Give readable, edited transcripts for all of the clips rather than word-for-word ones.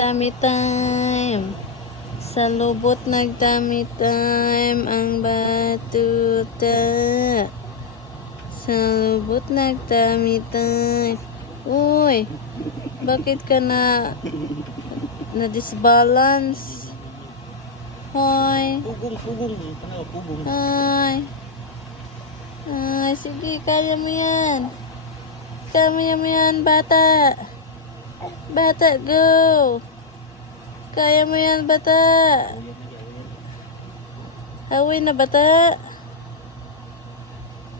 Tummy time. Sa lubot nag-tummy time ang batuta. Sa lubot nag-tummy time. Uy, bakit ka na-disbalance? Hoy. Pugong. Ano, pugong. Ay. Ay, sige, kaya mo yan. Kaya mo yan, bata. Bata, go. Kaya mo yan, bata. Haway na, bata.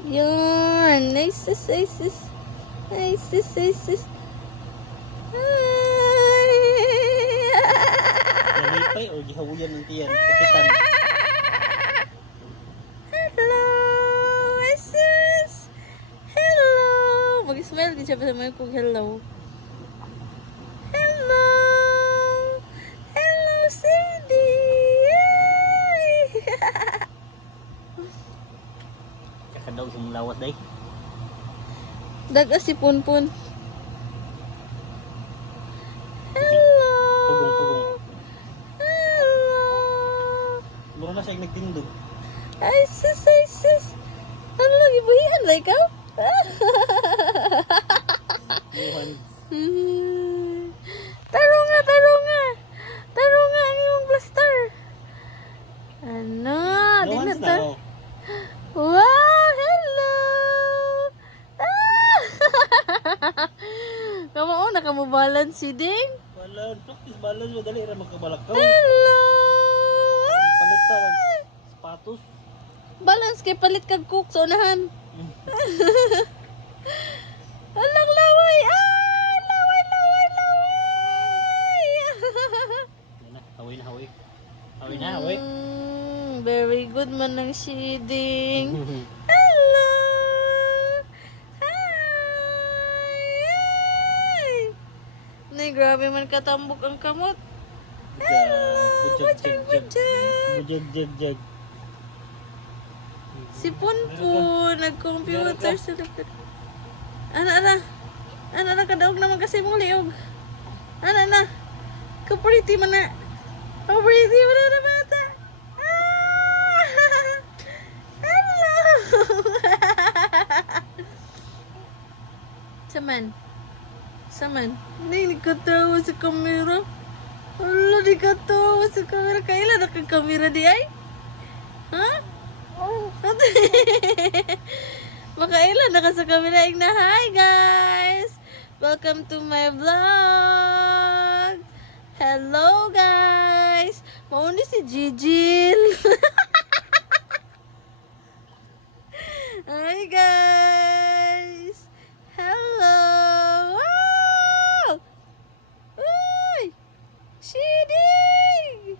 Yun. Nice. Ay. Jalipay o gihawiyan ng tiyan. Kapitan. Hello, Jesus. Hello. Mag-smile din siya sa mga kong hello. Hello. Hello, Cindy. Yay. Kakadaw sa mga lawat day. Daga si Punpun. Hello. Pugong. Hello. Mura na siya yung nagtindog. Ay, sis. Ano lagi buhian? Like ikaw? Buhan. Taro nga. Taro nga ang iyong blaster. Ano? Di na Buhan ta. na, oh. Wow! Hello! Kamauna ka mo balance si Ding? Balan. Practice balan. Madali ra magkabalakaw. Hello! Palit pa ng sapatos. Balance kay palit kag cook sa unahan. Alang laway! Ah! Laway! Yan na. Haway na. Very good man ng shading. Hello! Hi! Nay, grabe man katambok ang kamot. Bujag. Si Punpun, nag-computer sa likod. Ana, kadaog naman kasi mong liog. Ana, ka-pretty man na. Ka-pretty man na bata. Ah! Hello! Saman. Hindi ka tawa sa kamera. Hala, di ka tawa sa kamera. Kailan na kang kamera di ay? Ha? Makailan na ka sa kamera na. Hi guys! Welcome to my vlog! Hello guys! Mauni si Gigil! Hi guys! Hello! Wow! Uy! Shiding!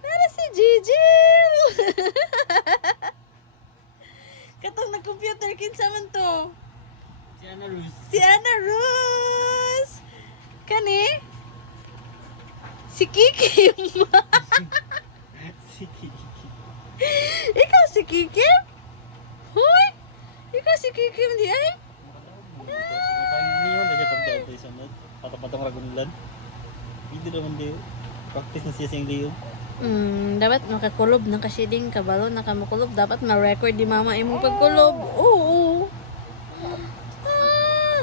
Nara si Gigil! Katong nag-computer, kinsa man to? Si Ana Rose! Kani? Si Kikim! Ikaw si Kikim? Hoy! Ikaw si Kikim di ay? Patong ragulan. Hindi naman din. Practice na siya siyang liyo. Dapat makakulob ng kasiding kabalo na kamakulob. Dapat ma-record di mama imong pagkulob. Oo.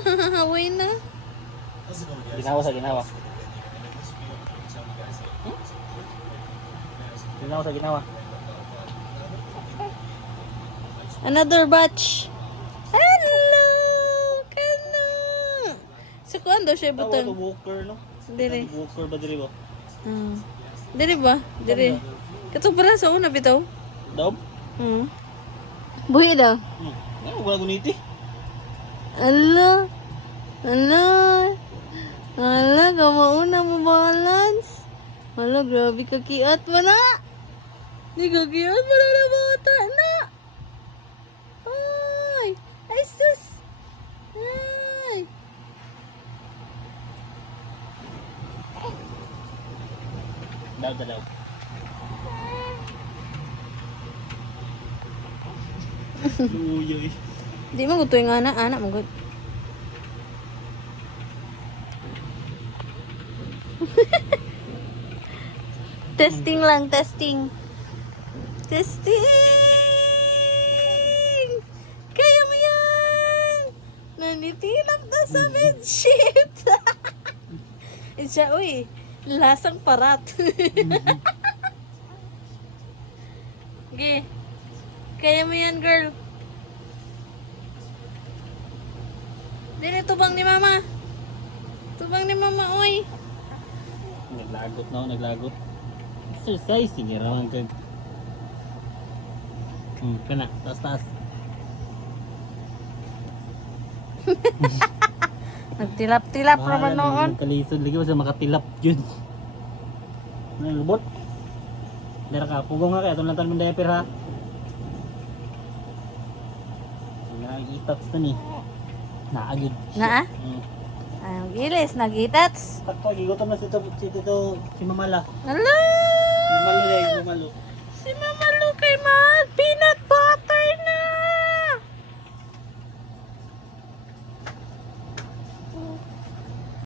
Haway na. Ginawa. Ginawa. Another batch. Hello! Kana! Sa kuan daw siya Tawa to butang. walker, no? Dili. Walker ba diri ba? Dili ba? Dili. Katong para sa una bitaw. Daw? Buhi daw. Ano wala guniti? Ala, kamauna mo balance. Ala, grabe ka kiat mo na. Di ka kiat mo na bata na. Ay, sus. Ay. Daw. Uy. Di mo gusto yung anak mo. Testing lang, testing. Testing! Kaya mo yan! Nanitilak na sa bedsheet! Siya, uy, lasang parat. Okay. Kaya mo yan, girl. Dili, tubang ni mama. Tubang ni mama, uy. Naglagot na ako, naglagot. Exercise, sige raman kag. Kana, taas. Nagtilap-tilap naman noon. Kalisod, lagi sa makatilap yun. Lubot. Dara ka, pugong nga kaya, itong lantan mong diaper ha. Nag-itats na ni. Naagid. Na? Ang gilis, nagitats. Takto, gigutom na si Mamala. Hello! Mamalo dahil, Mamalo. Si Mama Lu kay Mag.